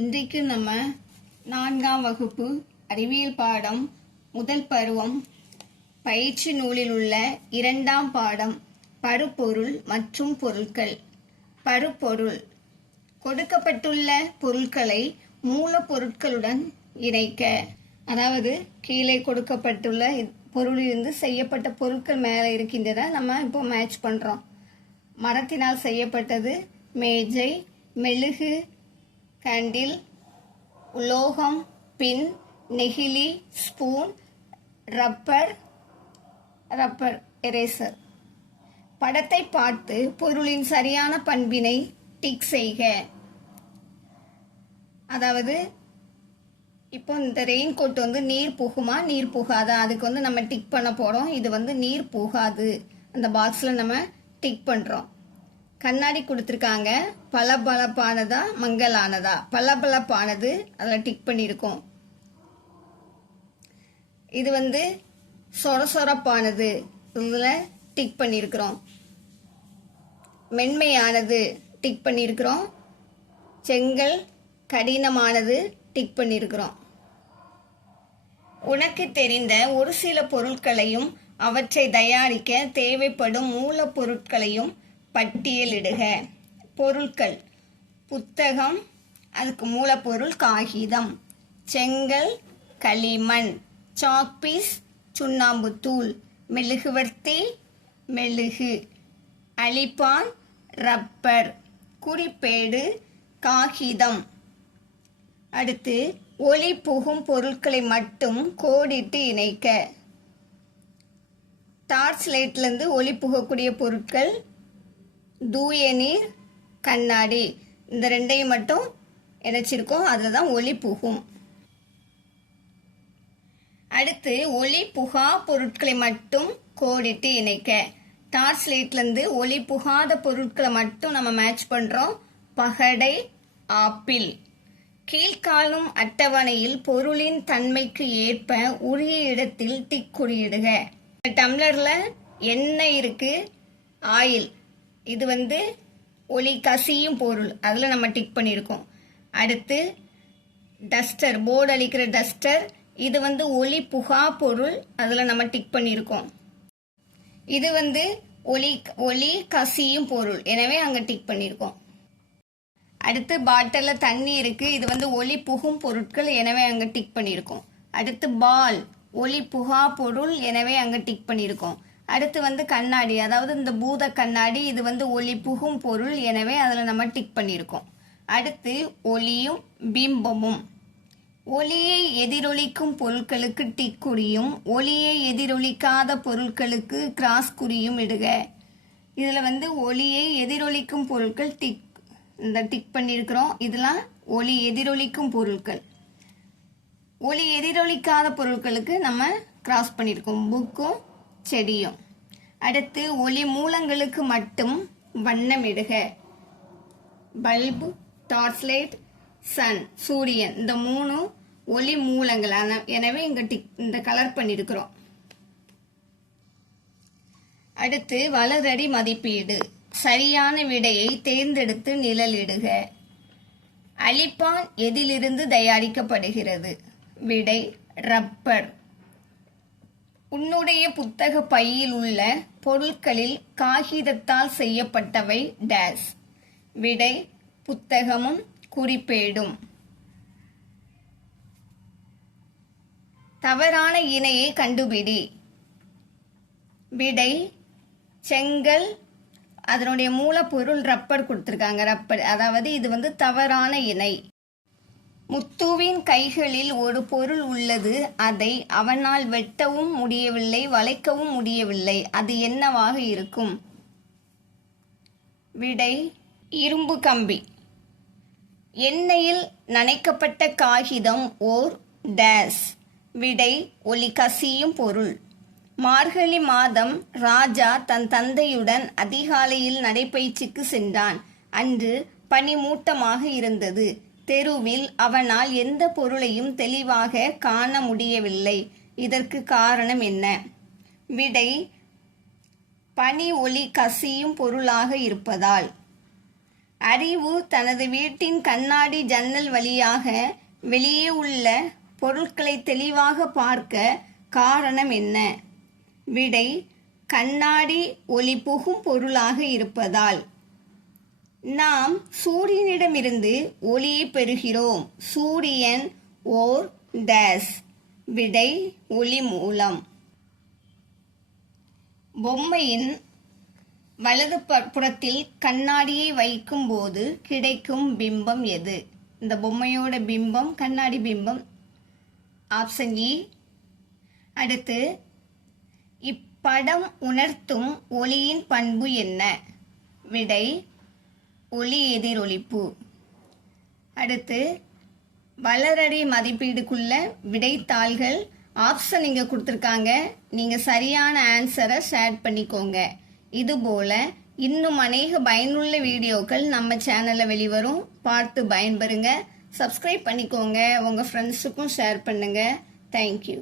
இன்றைக்கு நம்ம 4ஆம் வகுப்பு அறிவியல் பாடம் முதல் பருவம் பயிற்சி நூலில் உள்ள 2ஆம் பாடம் பருப்பொருள் மற்றும் பொருட்கள். பருப்பொருள் கொடுக்கப்பட்டுள்ள பொருட்களை மூலப்பொருட்களுடன் இணைக்க. அதாவது கீழே கொடுக்கப்பட்டுள்ள பொருளிலிருந்து செய்யப்பட்ட பொருட்கள் மேலே இருக்கின்றன. நம்ம இப்போ மேட்ச் பண்ணுறோம். மரத்தினால் செய்யப்பட்டது மேஜை, மெழுகு, கேண்டில், உலோகம், பின், நெகிழி, ஸ்பூன், ரப்பர் எரேசர். படத்தை பார்த்து பொருளின் சரியான பண்பினை டிக் செய்க. அதாவது இப்போ இந்த ரெயின் கோட் நீர் புகுமா நீர் புகாதா, அதுக்கு நம்ம டிக் பண்ண போறோம். இது நீர் புகாது, அந்த பாக்ஸ்ல நம்ம டிக் பண்றோம். கண்ணாடி கொடுத்துருக்காங்க. பளபளப்பானதா மங்கலானதா? பளபளப்பானது, அதில் டிக் பண்ணியிருக்கோம். இது சொரசொரப்பானது, இதில் டிக் பண்ணியிருக்கிறோம். மென்மையானது டிக் பண்ணியிருக்கிறோம். செங்கல் கடினமானது டிக் பண்ணியிருக்கிறோம். உனக்கு தெரிந்த ஒரு சில பொருட்களையும் அவற்றை தயாரிக்க தேவைப்படும் மூலப்பொருட்களையும் பட்டியலிடுக. பொருட்கள்: புத்தகம், அதுக்கு மூலப்பொருள் காகிதம், செங்கல், களிமண், சாக்பீஸ், சுண்ணாம்புத்தூள், மெழுகுவர்த்தி, மெழுகு, அழிப்பான், ரப்பர், குறிப்பேடு, காகிதம். அடுத்து ஒளி புகும் பொருட்களை மட்டும் கோடிட்டு இணைக்க. டார்ச் லைட்லேருந்து ஒளி புகக்கூடிய பொருட்கள் தூய நீர், கண்ணாடி, இந்த ரெண்டையும் மட்டும் இணைச்சிருக்கோம். அதில் தான் ஒளி புகும். அடுத்து ஒளி புகா பொருட்களை மட்டும் கோடிட்டு இணைக்க. டார்ச் லைட்லேருந்து ஒளி புகாத பொருட்களை மட்டும் நம்ம மேட்ச் பண்ணுறோம். பகடை, ஆப்பிள். கீழ்காணும் அட்டவணையில் பொருளின் தன்மைக்கு ஏற்ப உரிய இடத்தில் டிக் குறியிடுக. டம்ளரில் எண்ணெய் இருக்கு, ஆயில். இது ஒளி கசியும் பொருள், அதில் நம்ம டிக் பண்ணியிருக்கோம். அடுத்து டஸ்டர், போர்டு அழிக்கிற டஸ்டர். இது ஒளி புகா பொருள், அதில் நம்ம டிக் பண்ணியிருக்கோம். இது ஒளி கசியும் பொருள், எனவே அங்கே டிக் பண்ணியிருக்கோம். அடுத்து பாட்டிலில் தண்ணி இருக்கு, இது ஒளி புகும் பொருட்கள், எனவே அங்கே டிக் பண்ணியிருக்கோம். அடுத்து பால், ஒளி புகா பொருள், எனவே அங்கே டிக் பண்ணியிருக்கோம். அடுத்து கண்ணாடி, அதாவது இந்த பூத கண்ணாடி, இது ஒளி புகும் பொருள், எனவே அதில் நம்ம டிக் பண்ணியிருக்கோம். அடுத்து ஒளியும் பிம்பமும். ஒளியை எதிரொலிக்கும் பொருட்களுக்கு டிக் குறியும், ஒளியை எதிரொலிக்காத பொருட்களுக்கு கிராஸ் குறியும் இடுக. இதில் ஒளியை எதிரொலிக்கும் பொருட்கள் இந்த டிக் பண்ணியிருக்கிறோம். இதெல்லாம் ஒளி எதிரொலிக்கும் பொருட்கள். ஒளி எதிரொலிக்காத பொருட்களுக்கு நம்ம கிராஸ் பண்ணியிருக்கோம், புக்கும் செடியும். அடுத்து ஒளி மூலங்களுக்கு மட்டும் வண்ணம் இடுக. பல்பு, டார்ச் லைட், சன், சூரியன், இந்த 3 ஒளி மூலங்கள், எனவே இங்க இந்த கலர் பண்ணியிருக்கிறோம். அடுத்து வலதடி மதிப்பீடு. சரியான விடையை தேர்ந்தெடுத்து நிழலிடுக. அழிப்பான் எதிலிருந்து தயாரிக்கப்படுகிறது? விடை ரப்பர். உன்னுடைய புத்தக பையில் உள்ள பொருட்களில் காகிதத்தால் செய்யப்பட்டவை டேஸ். விடை புத்தகமும் குறிப்பேடும். தவறான இணையை கண்டுபிடி. விடை செங்கல், அதனுடைய மூலப்பொருள் ரப்பர் கொடுத்திருக்காங்க. ரப்பர், அதாவது இது தவறான இணை. முத்துவின் கைகளில் ஒரு பொருள் உள்ளது, அதை அவனால் வெட்டவும் முடியவில்லை, வளைக்கவும் முடியவில்லை. அது என்னவாக இருக்கும்? விடை இரும்பு கம்பி. எண்ணெயில் நனைக்கப்பட்ட காகிதம் ஓர் டேஸ். விடை ஒளி கசியும் பொருள். மார்கழி மாதம் ராஜா தன் தந்தையுடன் அதிகாலையில் நடைபயிற்சிக்கு சென்றான். அன்று பனிமூட்டமாக இருந்தது. தெருவில் அவனால் எந்த பொருளையும் தெளிவாக காண முடியவில்லை. இதற்கு காரணம் என்ன? விடை பனி ஒளி கசியும் பொருளாக இருப்பதால். அறிவு தனது வீட்டின் கண்ணாடி ஜன்னல் வழியாக வெளியே உள்ள பொருட்களை தெளிவாக பார்க்க காரணம் என்ன? விடை, கண்ணாடி ஒளி புகும் பொருளாக இருப்பதால். நாம் சூரியனிடமிருந்து ஒளியை பெறுகிறோம். சூரியன் ஓர் டேஸ். விடை, ஒளி மூலம். பொம்மையின் வலது புறத்தில் கண்ணாடியை வைக்கும் போது கிடைக்கும் பிம்பம் எது? இந்த பொம்மையோட பிம்பம் கண்ணாடி பிம்பம். ஆப்ஷன் இ. அடுத்து, இப்படம் உணர்த்தும் ஒளியின் பண்பு என்ன? விடை, ஒளி எதிரொலிப்பு. அடுத்து, வளரடி மதிப்பீடுக்குள்ள விடைத்தாள்கள் ஆப்ஷன் இங்கே கொடுத்துருக்காங்க. நீங்கள் சரியான ஆன்சரை ஷேர் பண்ணிக்கோங்க. இதுபோல் இன்னும் அநேக பயனுள்ள வீடியோக்கள் நம்ம சேனலில் வெளிவரும். பார்த்து பயன்பெறுங்க. சப்ஸ்கிரைப் பண்ணிக்கோங்க. உங்கள் ஃப்ரெண்ட்ஸுக்கும் ஷேர் பண்ணுங்கள். தேங்க்யூ.